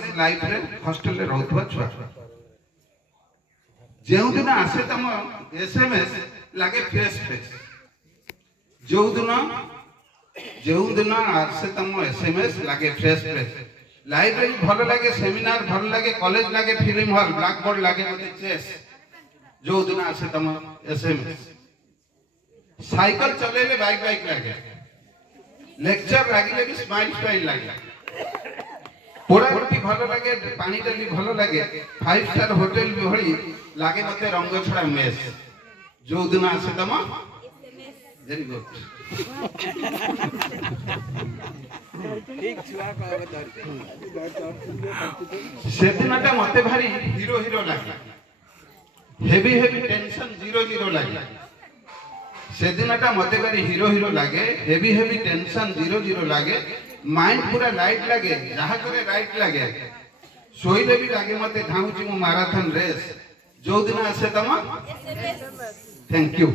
Life रे hostel रे रहउथवा छुआ जेउ दिन आसे तम एसएमएस लागे फेस फेस जेउ दिन आसे तम एसएमएस लागे फ्रेश फ्रेश लाइब्रेरी भल लागे सेमिनार भल लागे कॉलेज लागे फिल्म हॉल ब्लैक बोर्ड लागे मते चेस जो दिन आसे तम एसएमएस साइकिल चलेले बाइक बाइक लागे लेक्चर लागिले भी स्माइल स्माइल लागे पोड़ापोटी भल लगे पानी डाली भल लगे 5 स्टार होटल भी भली लागे मते रंग छड़ा मेस जो दिन आसे तम वेरी गुड ठीक छुआ से दिनटा मते भारी हीरो हीरो लागे heavy heavy tension zero zero लागे से दिनटा मते भारी हीरो हीरो लागे heavy heavy tension zero zero लागे माइंड पूरा लाइट लगे जहा करे राइट लगे सोईले भी लगे मते धाउची मु मैराथन रेस जो दिन आसे तम थैंक यू।